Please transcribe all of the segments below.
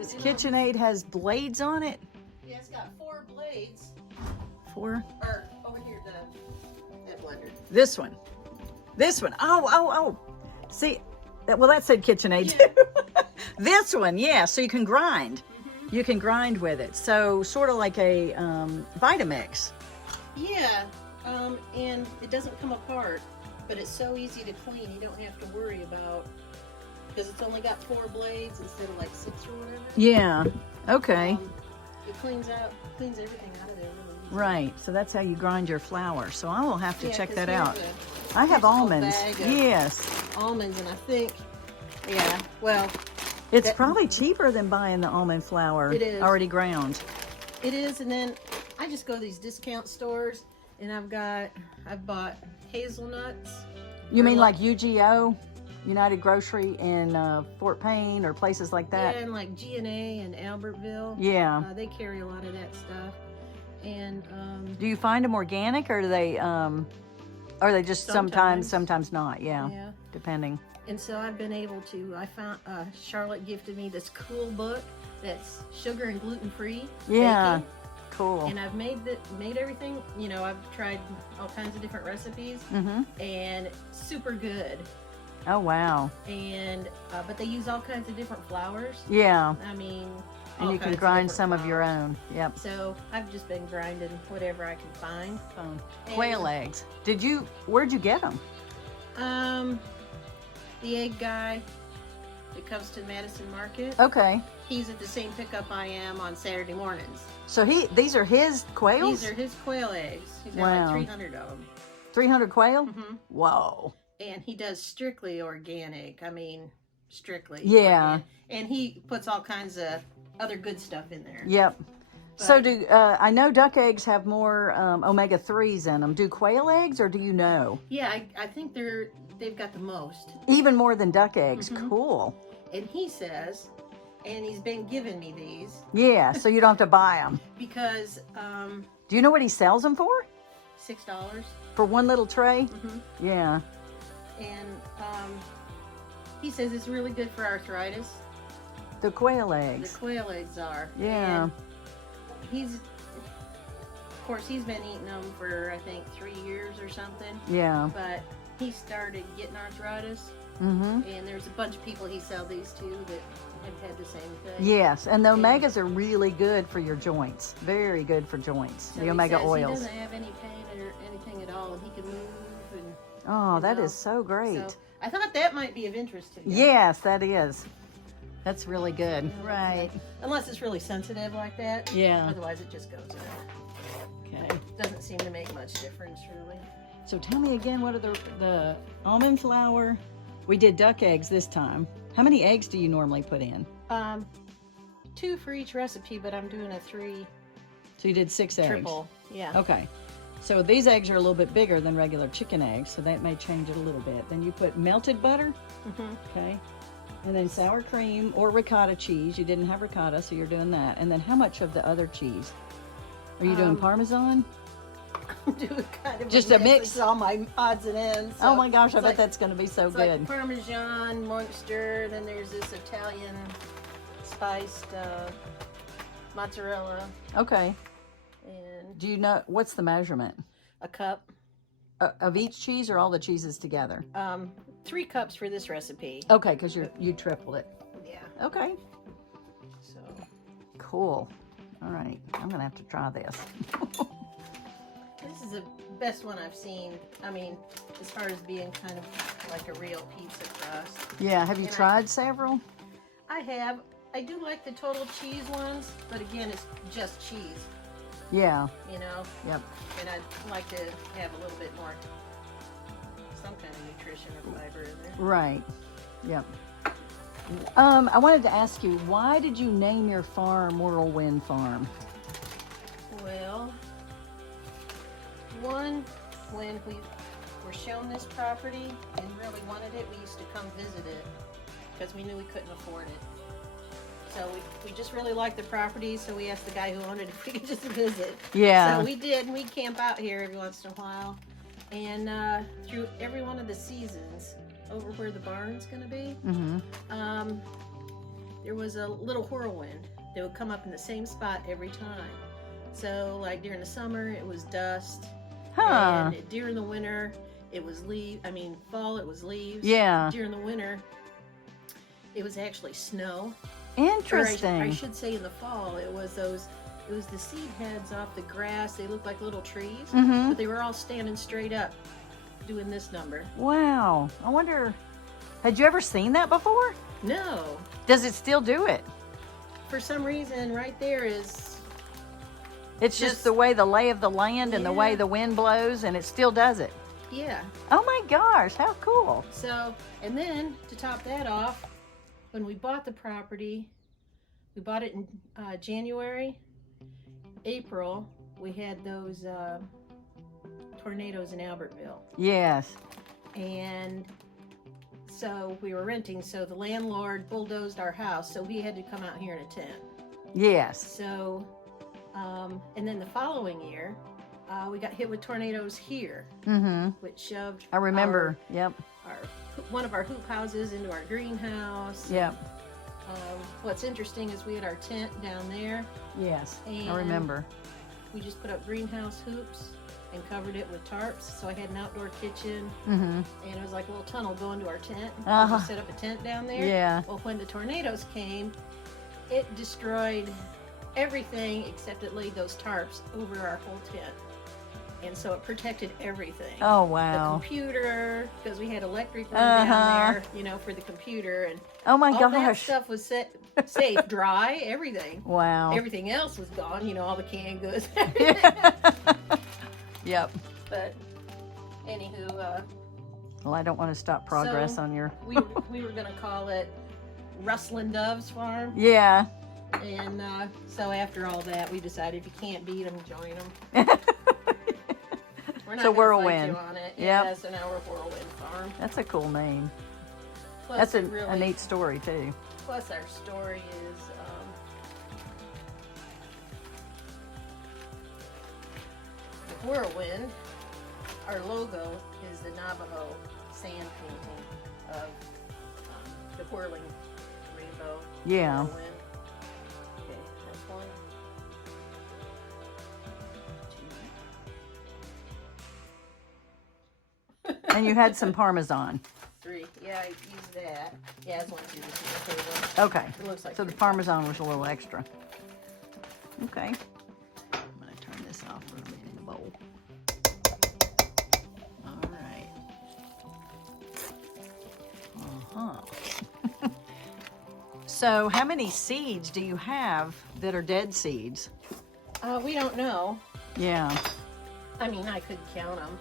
This KitchenAid has blades on it. Yeah, it's got 4 blades. 4? Or over here, that blender. This one. This one. Oh. See, well, that said KitchenAid Yeah. too. This one, yeah, so you can grind. Mm-hmm. You can grind with it. So sort of like a Vitamix. Yeah, and it doesn't come apart, but it's so easy to clean. You don't have to worry about, because it's only got 4 blades instead of like 6 or whatever. Yeah, okay. It cleans everything out of there really easy. Right, so that's how you grind your flour. So I will have to check 'cause that here's out. a- I have here's a whole almonds. bag of Yes. almonds, and I think, yeah, well, It's probably cheaper than buying the almond flour. It is. Already ground. it is. And then I just go to these discount stores, and I've bought hazelnuts. You mean like UGO, United Grocery in Fort Payne or places like that? Yeah, and like G&A and Albertville. Yeah. They carry a lot of that stuff. And Do you find them organic, or are they just sometimes not? yeah. Depending. And so I've been able to, I found, Charlotte gifted me this cool book that's sugar and gluten-free. Yeah. baking. Cool. And I've made everything, I've tried all kinds of different recipes, and super good. Oh, wow. And, but they use all kinds of different flours. Yeah. I mean, And all you can kinds grind different some of your flours. own. Yep. So I've just been grinding whatever I can find. Quail eggs. Where'd you get them? The egg guy that comes to Madison Market, Okay. he's at the same pickup I am on Saturday mornings. So these are his quails? These are his quail eggs. He's got Wow. like 300 of them. 300 quail? Mhm. Whoa. And he does strictly organic. I mean, strictly. Yeah. organic. And he puts all kinds of other good stuff in there. Yep. But- So I know duck eggs have more omega-3s in them. Do quail eggs, or do you know? Yeah, I think they've got the most. Even more than duck eggs. Mhm. Cool. And he says, and he's been giving me these Yeah, so you don't have to buy them. because Do you know what he sells them for? $6. For one little tray? Mhm. Yeah. And he says it's really good for arthritis. The quail The eggs. quail eggs are. Yeah. And of course, he's been eating them for, I think, 3 years or something. Yeah. But he started getting arthritis. Mm-hmm. And there's a bunch of people he sells these to that have had the same thing. Yes, and the omegas are really good for your joints. Very good for joints. So the he omega says oils. He doesn't have any pain or anything at all, and he can move. And, Oh, that know. is so great. So I thought that might be of interest to you. Yes, that is. That's really good. Right. Unless it's really sensitive like that. Yeah. Otherwise, it just goes in. Okay. Doesn't seem to make much difference, really. So tell me again, what are the almond flour? We did duck eggs this time. How many eggs do you normally put in? 2 for each recipe, but I'm doing a 3 So you did 6 eggs. triple. Yeah. Okay. So these eggs are a little bit bigger than regular chicken eggs, so that may change it a little bit. Then you put melted butter, Mm-hmm. okay? And then sour cream or ricotta cheese. You didn't have ricotta, so you're doing that. And then how much of the other cheese? Are you doing Parmesan? I'm doing kind of Just a mix? It's all my odds and ends. Oh my gosh, I it's bet that's going to be so it's good. like Parmesan, Munster, then there's this Italian spiced mozzarella, Okay. and Do you know, what's the measurement? a cup. Of each cheese or all the cheeses together? 3 cups for this recipe. Okay, because you tripled it. Yeah. Okay. So Cool. All right. I'm going to have to try this. this is the best one I've seen. I mean, as far as being kind of like a real pizza crust. Yeah. Have you And tried several? I have. I do like the total cheese ones, but again, it's just cheese, Yeah. you know? Yep. And I'd like to have a little bit more, some kind of nutrition or fiber in there. Right. Yep. I wanted to ask you, why did you name your farm Whirlwind Farm? Well, one, when we were shown this property and really wanted it, we used to come visit it because we knew we couldn't afford it. So we just really liked the property, so we asked the guy who owned it if we could just visit. Yeah. So we did, and we camp out here every once in a while. And through every one of the seasons, over where the barn's gonna be, Mm-hmm. there was a little whirlwind that would come up in the same spot every time. So like during the summer, it was dust. Huh. And during the winter, it was fall, it was leaves. Yeah. During the winter, it was actually snow. Interesting. Or I should say in the fall, it was the seed heads off the grass. They looked like little trees, but they were all standing straight up doing this number. Wow. I wonder, had you ever seen that before? No. Does it still do it? For some reason, right there is... It's just the way the lay of the land and the way the wind blows, and it still does it. Yeah. Oh my gosh, how cool. So, and then to top that off, when we bought the property, we bought it in January, April, we had those tornadoes in Albertville. Yes. And so we were renting, so the landlord bulldozed our house, so we had to come out here in a tent. Yes. So, and then the following year, we got hit with tornadoes here, which shoved. I remember. One of our hoop houses into our greenhouse. Yep. What's interesting is we had our tent down there. Yes. And I remember. We just put up greenhouse hoops and covered it with tarps. So I had an outdoor kitchen, and it was like a little tunnel going to our tent. We just set up a tent down there. Yeah. Well, when the tornadoes came, it destroyed everything except it laid those tarps over our whole tent. And so it protected everything. Oh, The wow. computer, because we had electric running down there, for the computer. And Oh my all that gosh. stuff was safe, dry, everything. Wow. Everything else was gone, all the canned goods. Yep. But anywho, Well, I don't want to stop progress So- on your... we were going to call it Rustling Dove's Farm. Yeah. And so after all that, we decided if you can't beat them, join them. We're not It's a gonna whirlwind. Fight you on it. Yep. Yeah, so now we're Whirlwind Farm. That's a cool name. Plus That's a really, neat story, too. Plus our story is Whirlwind. Our logo is the Navajo sand painting of the whirling rainbow. Yeah. Whirlwind. Okay, that's one. And you had some Parmesan. 3. Yeah, I used that. Yeah, it's 1, 2, 3. Okay. It looks like So the 3. Parmesan was a little extra. Okay. I'm going to turn this off a little bit in the bowl. All right. So how many seeds do you have that are dead seeds? We don't know. Yeah. I mean, I could count them,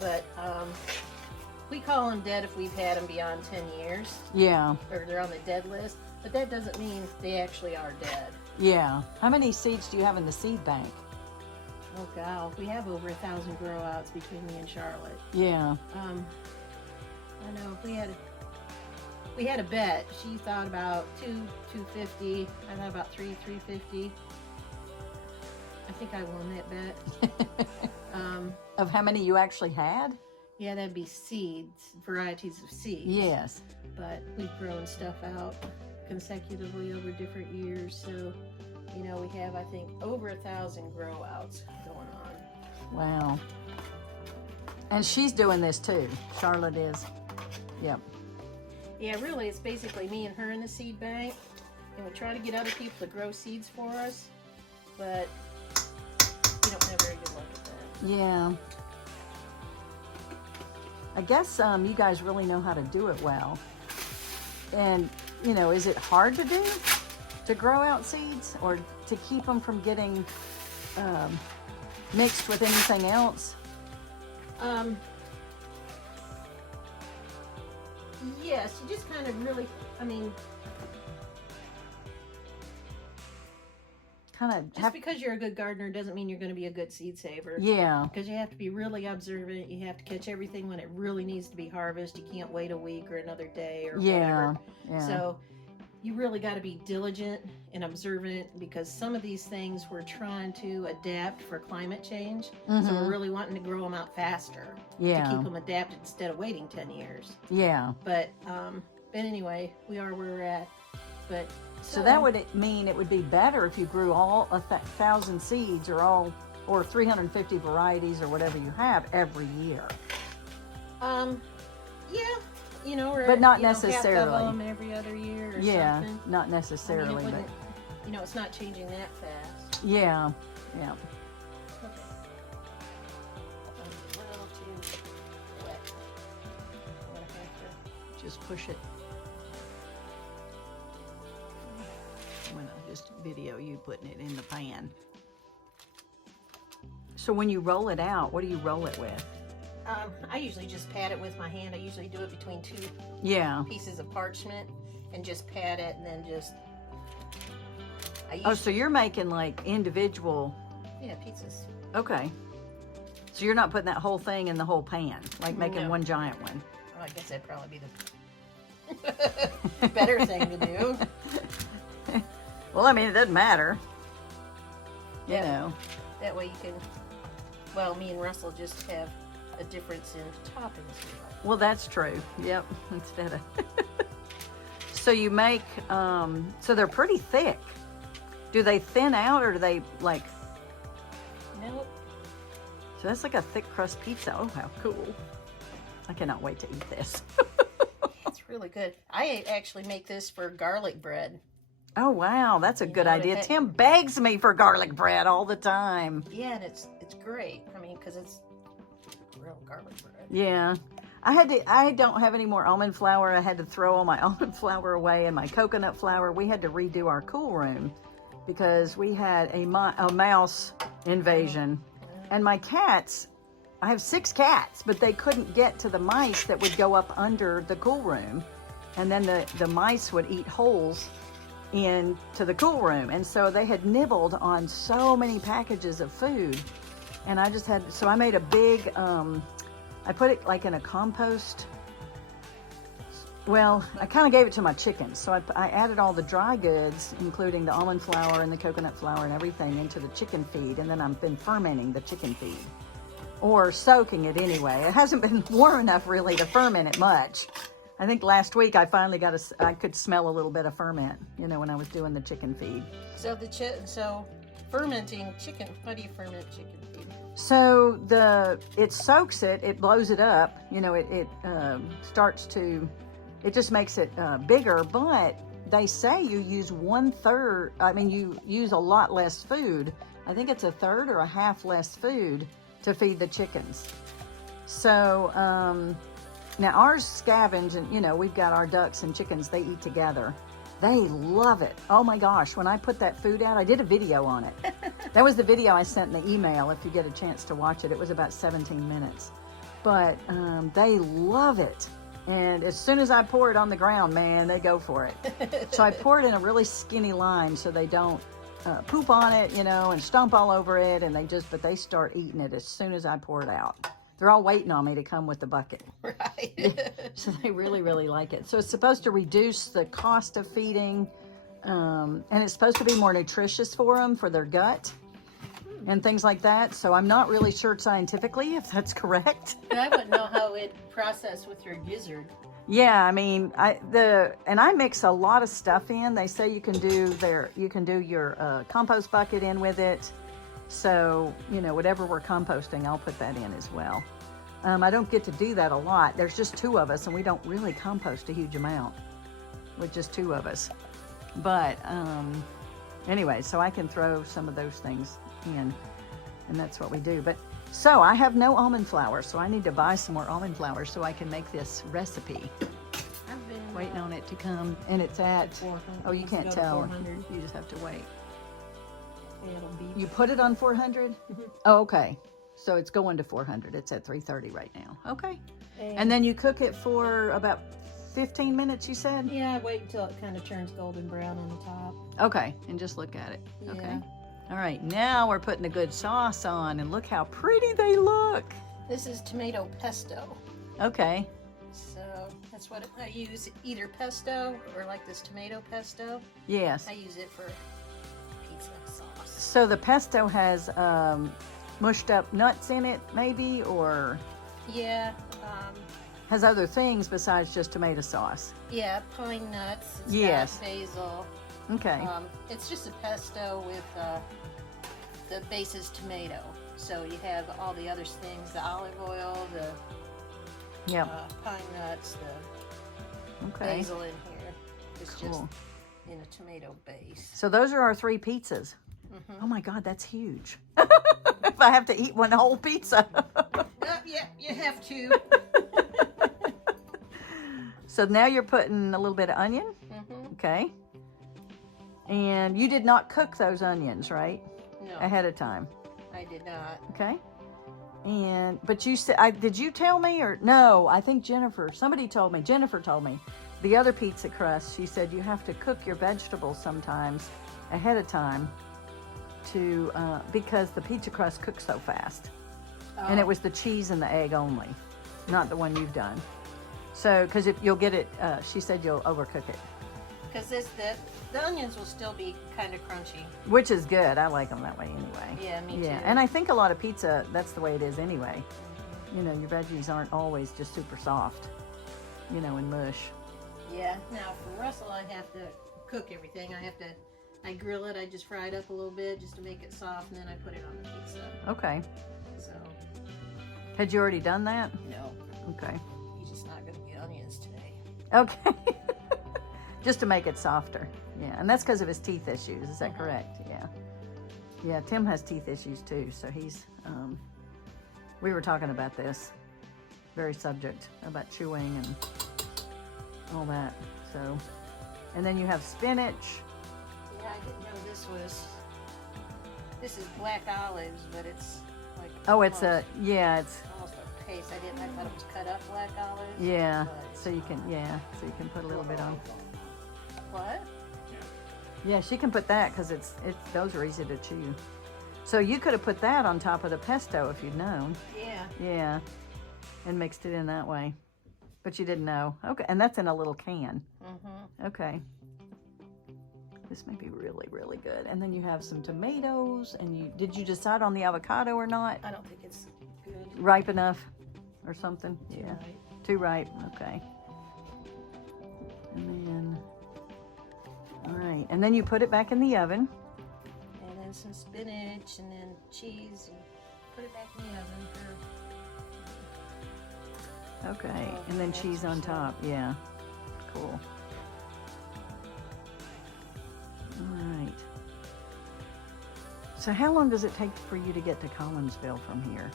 but we call them dead if we've had them beyond 10 years, Yeah. or they're on the dead list. But that doesn't mean they actually are dead. Yeah. How many seeds do you have in the seed bank? Oh God, we have over 1,000 grow outs between me and Charlotte. Yeah. I know if we had a bet. She thought about 250. I thought about 350. I think I won that bet. Of how many you actually had? Yeah, that'd be seeds, varieties of seeds. Yes. But we've grown stuff out consecutively over different years. So, we have, I think, over 1,000 grow outs going on. Wow. And she's doing this too. Charlotte is. Yep. Yeah, really, it's basically me and her in the seed bank. And we try to get other people to grow seeds for us. But we don't have very good luck at that. Yeah. I guess you guys really know how to do it well. And, is it hard to do? To grow out seeds? Or to keep them from getting mixed with anything else? Yes, you just kind of really, just because you're a good gardener doesn't mean you're going to be a good seed saver. Yeah. Because you have to be really observant. You have to catch everything when it really needs to be harvested. You can't wait a week or another day or whatever. Yeah. So you really got to be diligent and observant, because some of these things we're trying to adapt for climate change. So we're really wanting to grow them out faster. Yeah. To keep them adapted instead of waiting 10 years. Yeah. But anyway, we are where we're at. But So that would mean it would be better if you grew all 1,000 seeds or 350 varieties or whatever you have every year. Yeah, you know, or but not you know, necessarily. half of them every other year or Yeah, something. not necessarily, I mean, it but wouldn't- you know, it's not changing that fast. yeah. Okay. A little too wet. I'm gonna have Just push it. I'm gonna just video you putting it in the pan. So when you roll it out, what do you roll it with? I usually just pat it with my hand. I usually do it between two Yeah. pieces of parchment and just pat it, and then just. Oh, so you're making like individual. Yeah, pizzas. Okay. So you're not putting that whole thing in the whole pan, like making No. one giant one. Well, I guess that'd probably be the better thing to do. Well, I mean, it doesn't matter. You Yeah. know. That way you can. Well, me and Russell just have a difference in toppings. Well, that's true. Yep. Instead of. So you make, so they're pretty thick. Do they thin out or do they like? Nope. So that's like a thick crust pizza. Oh, how cool. I cannot wait to eat this. It's really good. I actually make this for garlic bread. Oh, wow. That's a You good know, idea. it- Tim begs me for garlic bread all the time. Yeah, and it's great. I mean, because it's real garlic bread. Yeah. I don't have any more almond flour. I had to throw all my almond flour away and my coconut flour. We had to redo our cool room because we had a mouse invasion. And my cats, I have 6 cats, but they couldn't get to the mice that would go up under the cool room. And then the mice would eat holes into the cool room. And so they had nibbled on so many packages of food. And I just had, so I made a big, I put it like in a compost. Well, I kind of gave it to my chickens. So I added all the dry goods, including the almond flour and the coconut flour and everything, into the chicken feed. And then I've been fermenting the chicken feed. Or soaking it anyway. It hasn't been warm enough really to ferment it much. I think last week I finally I could smell a little bit of ferment, you know, when I was doing the chicken feed. So so fermenting chicken. How do you ferment chicken feed? So it soaks it, it blows it up, you know, it starts to, it just makes it bigger, but they say you use 1/3, I mean, you use a lot less food. I think it's 1/3 or 1/2 less food to feed the chickens. So, now ours scavenge, and you know, we've got our ducks and chickens, they eat together. They love it. Oh my gosh, when I put that food out, I did a video on it. That was the video I sent in the email if you get a chance to watch it. It was about 17 minutes. But they love it. And as soon as I pour it on the ground, man, they go for it. So I pour it in a really skinny line so they don't poop on it, you know, and stomp all over it. And but they start eating it as soon as I pour it out. They're all waiting on me to come with the bucket. Right. So they really, really like it. So it's supposed to reduce the cost of feeding, and it's supposed to be more nutritious for them, for their gut and things like that. So I'm not really sure scientifically if that's correct. But I wouldn't know how it processed with your gizzard. Yeah, I mean, I mix a lot of stuff in. They say you can do your compost bucket in with it. So, you know, whatever we're composting, I'll put that in as well. I don't get to do that a lot. There's just 2 of us, and we don't really compost a huge amount with just 2 of us. But anyway, so I can throw some of those things in, and that's what we do. But so I have no almond flour, so I need to buy some more almond flour so I can make this recipe. I've been Waiting on it to come, and it's at, 400. oh, you can't Let's go to tell. 400. You just have to wait. It'll be. You put it on 400? Oh, okay. So it's going to 400. It's at 330 right now. Okay. And then you cook it for about 15 minutes, you said? Yeah, I wait until it kind of turns golden brown on the top. Okay. And just look at it. Okay. Yeah. All right. Now we're putting a good sauce on, and look how pretty they look. This is tomato pesto. Okay. So that's what I use, either pesto or like this tomato pesto. Yes. I use it for pizza sauce. So the pesto has mushed up nuts in it, maybe, or Yeah, has other things besides just tomato sauce. yeah, pine nuts. It's Yes. got basil. Okay. It's just a pesto with the base is tomato. So you have all the other things, the olive oil, the pine nuts, the basil in here. It's just in a tomato base. So those are our 3 pizzas. Oh my God, that's huge. If I have to eat one whole pizza. Yeah, you have to. So now you're putting a little bit of onion. Okay. And you did not cook those onions, right? No. Ahead of time. I did not. Okay. But you said, did you tell me or no? I think Jennifer told me the other pizza crust. She said you have to cook your vegetables sometimes ahead of time to because the pizza crust cooks so fast. And it was the cheese and the egg only, not the one you've done. So, because if you'll get it, she said you'll overcook it. Because the onions will still be kind of crunchy. Which is good. I like them that way anyway. Yeah, me too. Yeah, and I think a lot of pizza, that's the way it is anyway. You know, your veggies aren't always just super soft, you know, and mush. Yeah, now for Russell, I have to cook everything. I grill it, I just fry it up a little bit just to make it soft, and then I put it on the pizza. Okay. So. Had you already done that? No. Okay. He's just not going to get onions today. Okay. Just to make it softer. Yeah, and that's because of his teeth issues. Is that correct? Yeah. Yeah, Tim has teeth issues too, so he's, we were talking about this very subject, about chewing and all that, so. And then you have spinach. Yeah, I didn't know this is black olives, but it's like It's almost a paste. I thought it was cut up black olives. Yeah, so you can put a little bit on. What? Yeah, she can put that because those are easy to chew. So you could have put that on top of the pesto if you'd known. Yeah. Yeah, and mixed it in that way, but you didn't know. Okay, and that's in a little can. Okay. This may be really, really good. And then you have some tomatoes, and did you decide on the avocado or not? I don't think it's good. Ripe enough or something? Too ripe. Too ripe, okay. And then, all right, and then you put it back in the oven. And then some spinach, and then cheese, and put it back in the oven for... Okay, and then cheese on top, yeah. Cool. All right. So how long does it take for you to get to Collinsville from here?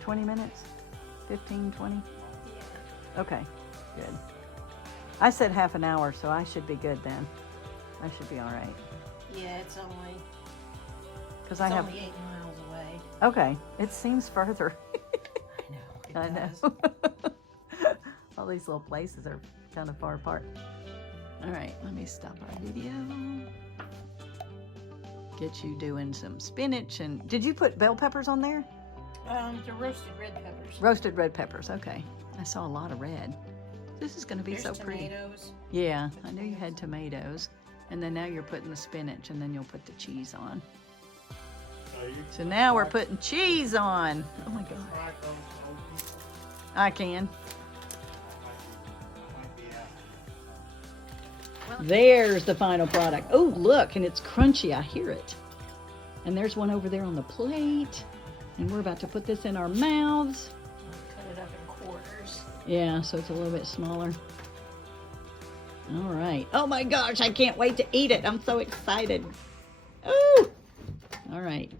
20 minutes? 15, 20? Yeah. Okay, good. I said half an hour, so I should be good then. I should be all right. Yeah, it's only... Because I have... only 8 miles away. Okay, it seems further. I know. All these little places are kind of far apart. All right, let me stop our video. Get you doing some spinach and... Did you put bell peppers on there? The roasted red peppers. Roasted red peppers, okay. I saw a lot of red. This is going to be so pretty. Tomatoes. Yeah, I knew you had tomatoes. And then now you're putting the spinach, and then you'll put the cheese on. So now we're putting cheese on. Oh my God. I can. There's the final product. Oh, look, and it's crunchy. I hear it. And there's one over there on the plate. And we're about to put this in our mouths. Cut it up in quarters. Yeah, so it's a little bit smaller. All right. Oh my gosh, I can't wait to eat it. I'm so excited. Ooh! All right.